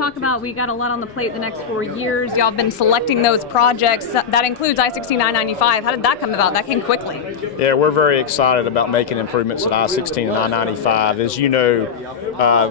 talk about, we got a lot on the plate the next 4 years. Y'all have been selecting those projects. That includes I-69-95. How did that come about? That came quickly. Yeah, we're very excited about making improvements at I-16 and I-95. As you know,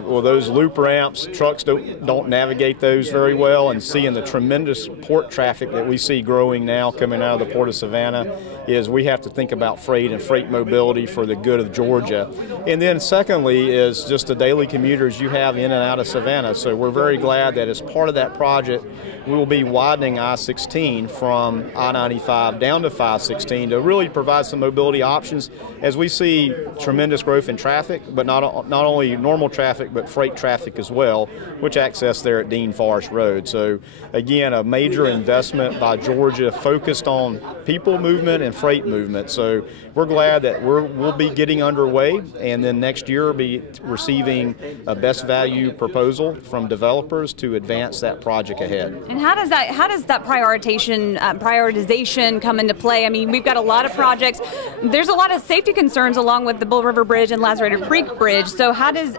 well, those loop ramps, trucks don't navigate those very well, and seeing the tremendous port traffic that we see growing now coming out of the Port of Savannah, is we have to think about freight and freight mobility for the good of Georgia. And then secondly is just the daily commuters you have in and out of Savannah. So we're very glad that as part of that project, we will be widening I-16 from I-95 down to 516 to really provide some mobility options as we see tremendous growth in traffic, but not only normal traffic, but freight traffic as well, which access there at Dean Forest Road. So again, a major investment by Georgia focused on people movement and freight movement. So we're glad that we'll be getting underway, and then next year be receiving a best value proposal from developers to advance that project ahead. And how does that prioritization come into play? I mean, we've got a lot of projects. There's a lot of safety concerns along with the Bull River Bridge and Lazaretto Creek Bridge. So how does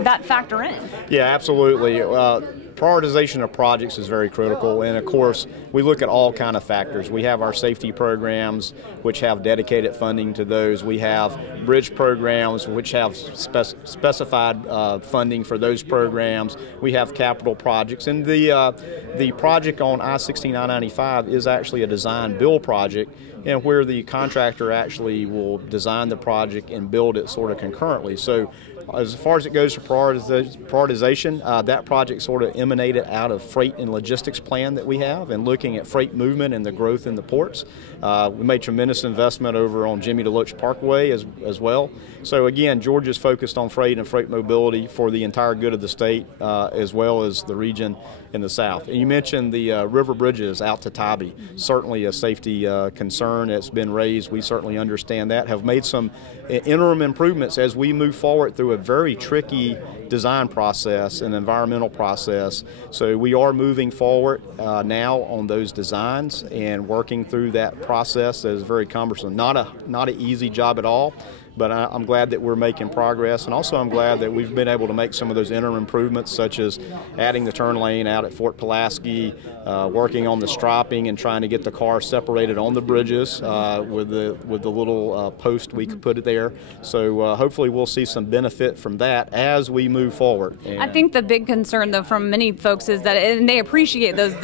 that factor in? Yeah, absolutely. Prioritization of projects is very critical, and of course we look at all kind of factors. We have our safety programs which have dedicated funding to those. We have bridge programs which have specified funding for those programs. We have capital projects, and the project on I-16 I-95 is actually a design build project, and where the contractor actually will design the project and build it sort of concurrently. So as far as it goes to prioritization, that project sort of emanated out of freight and logistics plan that we have, and looking at freight movement and the growth in the ports. We made tremendous investment over on Jimmy DeLoach Parkway as well. So again, Georgia's focused on freight and freight mobility for the entire good of the state, as well as the region in the south. And you mentioned the river bridges out to Tybee. Certainly a safety concern that's been raised. We certainly understand that. Have made some interim improvements as we move forward through a very tricky design process and environmental process. So we are moving forward now on those designs and working through that process that is very cumbersome. Not an easy job at all. But I'm glad that we're making progress, and also I'm glad that we've been able to make some of those interim improvements, such as adding the turn lane out at Fort Pulaski, working on the striping and trying to get the cars separated on the bridges with the little post we could put it there. So hopefully we'll see some benefit from that as we move forward. And I think the big concern, though, from many folks is that, and they appreciate those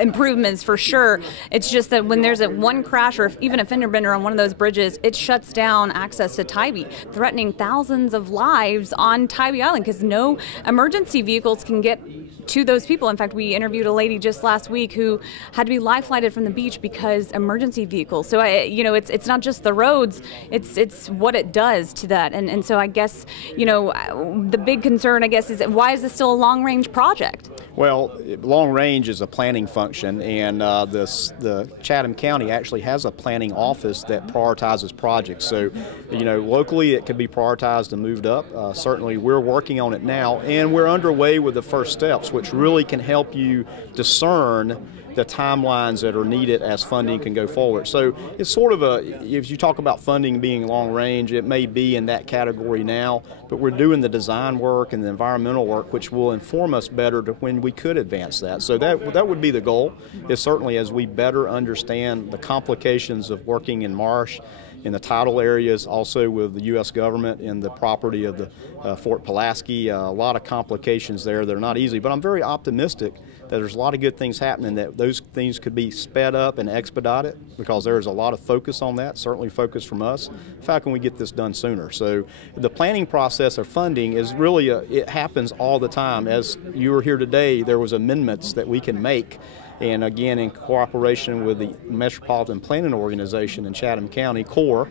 improvements for sure. It's just that when there's one crash or even a fender bender on one of those bridges, it shuts down access to Tybee, threatening thousands of lives on Tybee Island because no emergency vehicles can get to those people. In fact, we interviewed a lady just last week who had to be life flighted from the beach because emergency vehicles. So it's not just the roads; it's what it does to that. And so I guess the big concern, I guess, is why is this still a long range project? Well, long range is a planning function, and the Chatham County actually has a planning office that prioritizes projects. So, locally it could be prioritized and moved up. Certainly we're working on it now, and we're underway with the first steps, which really can help you discern the timelines that are needed as funding can go forward. So it's sort of if you talk about funding being long range, it may be in that category now, but we're doing the design work and the environmental work, which will inform us better to when we could advance that. So that would be the goal, is certainly as we better understand the complications of working in marsh, in the tidal areas, also with the U.S. government and the property of the Fort Pulaski. A lot of complications there that are not easy, but I'm very optimistic that there's a lot of good things happening, that those things could be sped up and expedited, because there's a lot of focus on that, certainly focus from us. How can we get this done sooner? So the planning process of funding is really, it happens all the time. As you were here today, there was amendments that we can make, and again, in cooperation with the Metropolitan Planning Organization in Chatham County, CORE,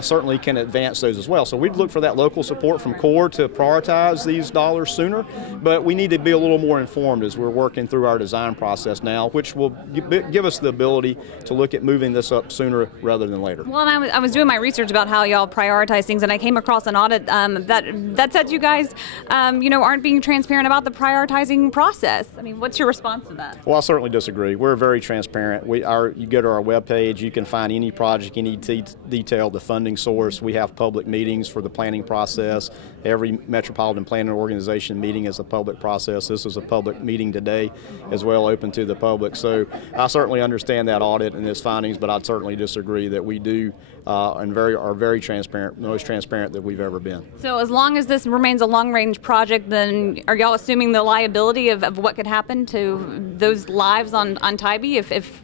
certainly can advance those as well. So we'd look for that local support from CORE to prioritize these dollars sooner, but we need to be a little more informed as we're working through our design process now, which will give us the ability to look at moving this up sooner rather than later. Well, and I was doing my research about how y'all prioritize things, and I came across an audit that said you guys, aren't being transparent about the prioritizing process. I mean, what's your response to that? Well, I certainly disagree. We're very transparent. You go to our webpage, you can find any project, any detail, the funding source. We have public meetings for the planning process, Every metropolitan planning organization meeting is a public process. This is a public meeting today as well, open to the public. So I certainly understand that audit and its findings, but I'd certainly disagree that we do and are very transparent, the most transparent that we've ever been. So as long as this remains a long-range project, then are y'all assuming the liability of what could happen to those lives on Tybee if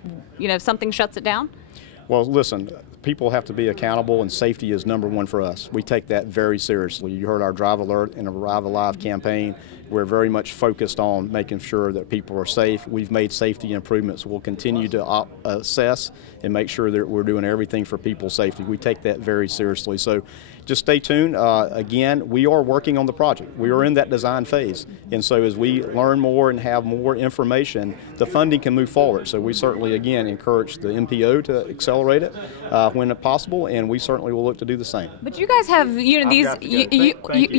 something shuts it down? Well, listen, people have to be accountable, and safety is number one for us. We take that very seriously. You heard our Drive Alert and Arrive Alive campaign. We're very much focused on making sure that people are safe. We've made safety improvements. We'll continue to assess and make sure that we're doing everything for people's safety. We take that very seriously. So just stay tuned. Again, we are working on the project. We are in that design phase. And so as we learn more and have more information, the funding can move forward. So we certainly, again, encourage the MPO to accelerate it when possible, and we certainly will look to do the same. But you guys have,